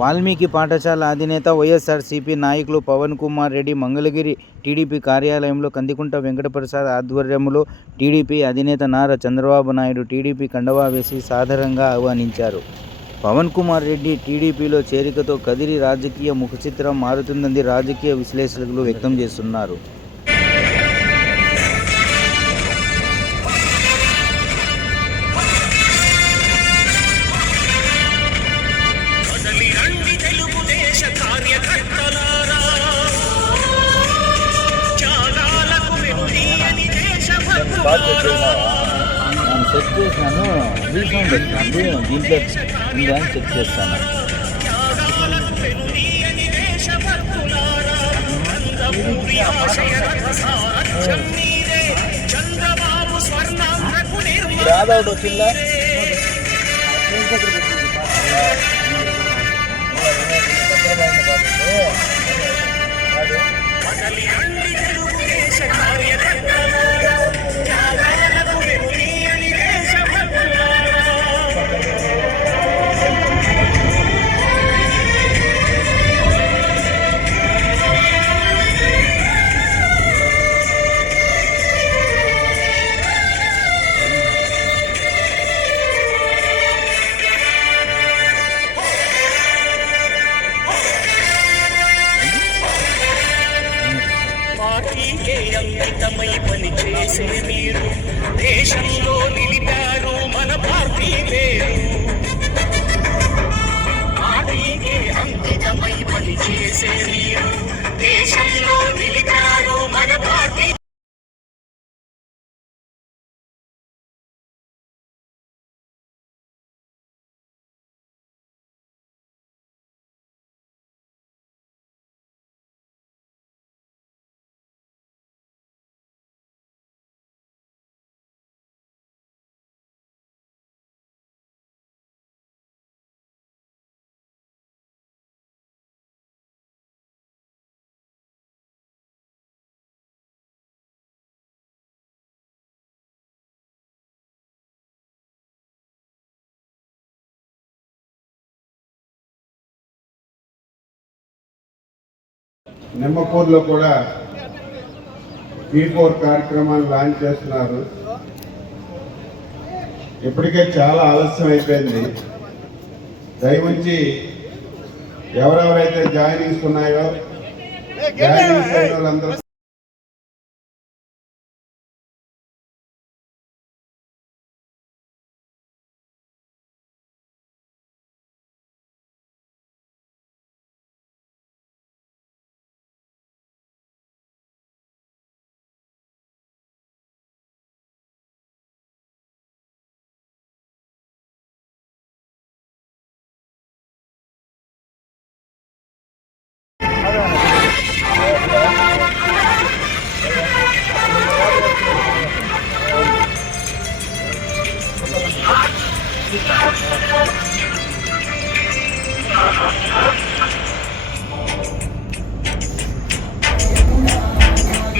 వాల్మీకి పాఠశాల అధినేత వైఎస్ఆర్సీపీ నాయకులు పవన్ కుమార్ రెడ్డి మంగళగిరి టీడీపీ కార్యాలయంలో కందికుంట వెంకటప్రసాద్ ఆధ్వర్యంలో టీడీపీ అధినేత నారా చంద్రబాబు నాయుడు టీడీపీ కండువా వేసి సాదరంగా ఆహ్వానించారు. పవన్ కుమార్ రెడ్డి టీడీపీలో చేరికతో కదిరి రాజకీయ ముఖచిత్రం మారుతుందని రాజకీయ విశ్లేషకులు వ్యక్తం చేస్తున్నారు. నేను చెక్ చేశాను, రీసౌండ్ వచ్చినప్పుడు దీంట్లో ఉందా అని చెక్ చేస్తాను. రాదౌట్ వచ్చిందా? అంకితమై పని చేసే మీరు దేశంలో నిలిపారు మన పార్టీ పేరు. పార్టీకే అంకితమై పని చేసే మీరు దేశంలో నిలిపారు మన పార్టీ. నిమ్మకూరులో కూడా P4 కార్యక్రమాన్ని లాంచ్ చేస్తున్నారు. ఇప్పటికే చాలా ఆలస్యం అయిపోయింది. దయవుంచి ఎవరెవరైతే జాయినింగ్స్ ఉన్నాయో జాయినింగ్స్ అయిన వాళ్ళందరూ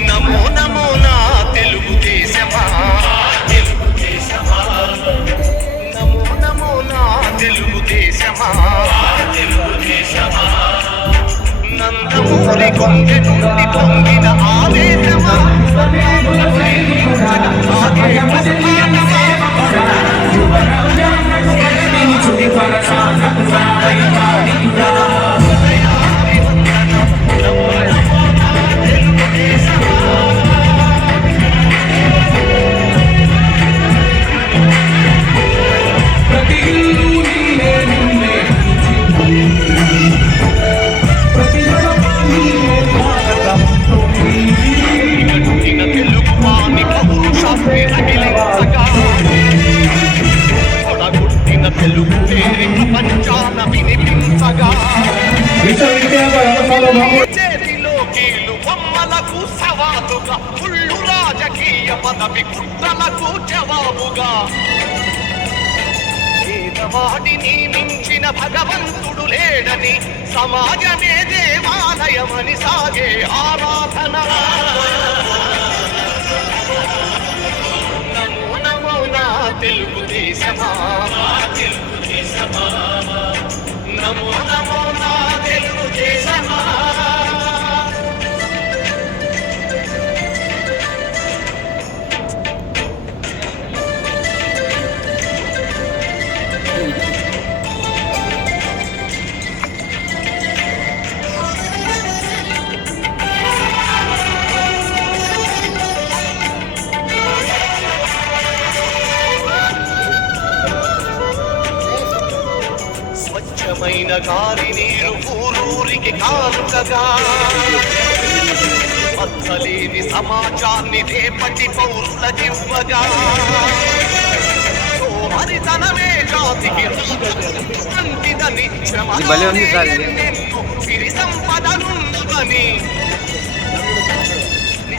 నమో నమో నా తెలుగుదేశమా, నమో నమో నా తెలుగుదేశమా, నందమూరి గుండె నుండి పొంగిన ఆవేశమా, చేతిలో కీలు బొమ్మలకు సవాలుగా ఫుల్లు రాజకీయ పదవి కుట్రలకు జవాబుగా పేదవాడిని మించిన భగవంతుడు లేడని సమాజమే దేవాలయమని సాగే ఆరాధన. నమో నమో నా తెలుగుదేశమా, నమో నమో కరిగిన గాలి నీరు ఊరూరికి కానుకగా మచ్చలేని సమాజాన్ని రేపటి పౌరులకివ్వగా హరితనమే జాతికి అంటిదని సిరి సంపదనుందని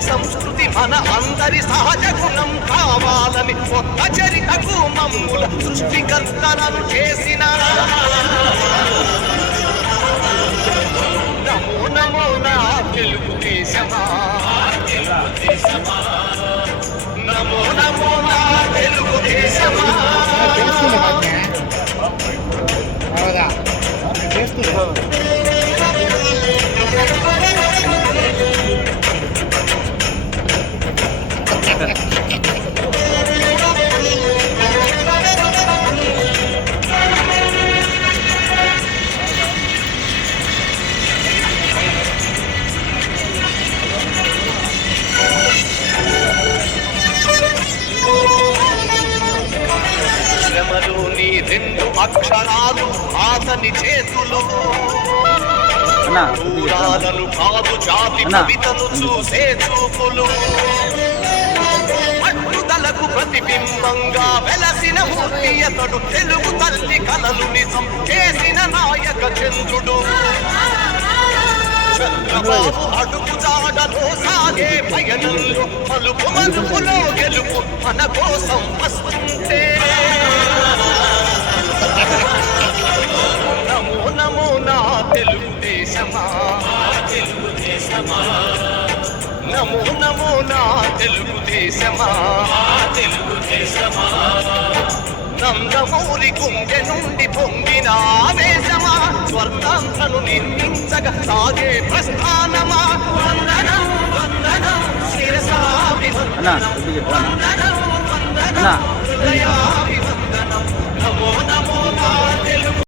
సంస్కృతి మన అందరి సహజ గుణం కావాలని కొత్త చరితకు మమ్ముల సృష్టికర్తలను చేసిన నమో నమో నా తెలుగుదేశమా నమో నమో నా తెలుగుదేశమా శ్రమలోని రెండు అక్షరాలు అతని చేతులు దూరాలను కాదు జాతి కవితను చూసే చూపులు పట్టుదలకు ప్రతిబింబంగా వెలసిన మూర్తి అతడు తెలుగు తల్లి కలలు నిజం చేసిన నాయక చంద్రుడు చంద్రబాబు అడుగు జాడలో సాగే పయనంలో మలుపు మలుపులో గెలుపు మన కోసం వస్తుంటే నమో నమో నా తెలుగుదేశమా తెలుగుదేశమా నమో నమో నా తెలుగుదేశమా తెలుగుదేశమా నందమూరి గుండె నుండి పొంగిన ఆవేశమా స్వర్ణాంతను నిర్మించగా సాగే ప్రస్థానమా వందనం వందనం శిరసాభివందనం వందనం వందనం హృదయాభివందనం నమో నమో